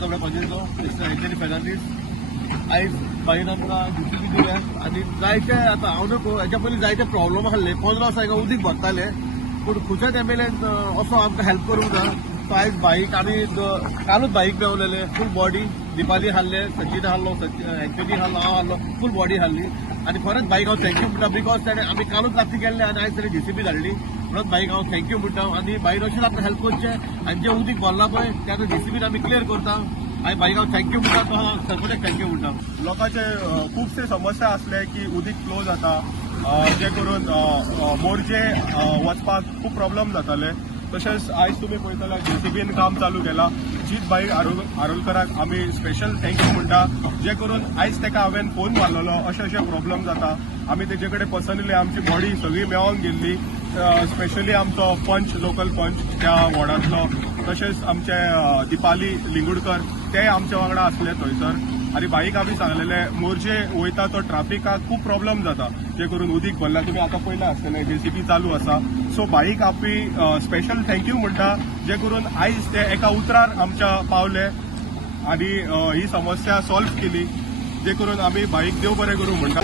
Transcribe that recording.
कपडे पंचायतीचो mister Antony Fernandes आयज बाईन आमकां DCP दिले आनी जायते आतां हांव न्हू हेच्या पयलीं जायते प्रॉब्लम आसले 15 वर्सां हाका उदीक भरताले पूण खंयच्याच MLAन असो आमकां हेल्प करूंक ना. सो आयज बाईक आमी कालूच बाईक मेळलेले फूल बॉडी दिपाली हाडले सचिन हाडलो एंटनी हाडलो हांव हाडलो फूल बॉडी हाडली आनी खरेंच बाईक हांव थँक्यू म्हणटा बिकॉज ताणें आमी कालूच रात्री गेल्ले आनी आयज ताणें DCP धाडली म्हणून बाईक हांव थँक्यू म्हणटा आनी बाईक अशेंच आमकां हेल्प करचें आनी जें उदीक भरला पळय तें आतां DCPन आमी क्लियर करता आनी बाईक हांव थँक्यू म्हणटा तो हांव सरपंचाक थँक्यू म्हणटा. लोकांचे खुबशे समस्या आसले की उदीक फ्लो जाता जे करून मोरजे वचपाक खूब प्रॉब्लम जाताले. तशेंच आयज तुमी पळयतले DCPन काम चालू केलां. जीत बाई आरोलकराक आमी स्पेशल थँक्यू म्हणटा जे करून आयज ताका हांवें फोन मारलेलो अशे प्रॉब्लम जाता. आमी तेजे कडेन पर्सनली आमची बॉडी सगळी मेळोन गेल्ली स्पेशली आमचो पंच लोकल पंच त्या वॉर्डांतलो तशेंच आमचे दिपाली लिंगुडकर ते आमच्या वांगडा आसले थंयसर आनी बाईक आमी सांगलेले मोरजे वयता तो ट्राफिकाक खूब प्रॉब्लम जाता जे करून उदीक भरला तुमी आतां पळयला आसतलें DCP चालू आसा. सो बाईक आमी स्पेशल थँक्यू म्हणटा जे करून आयज ते एका उतरार आमच्या पावले आनी ही समस्या सॉल्व केली जे करून आमी बाईक देव बरें करूं म्हणटा.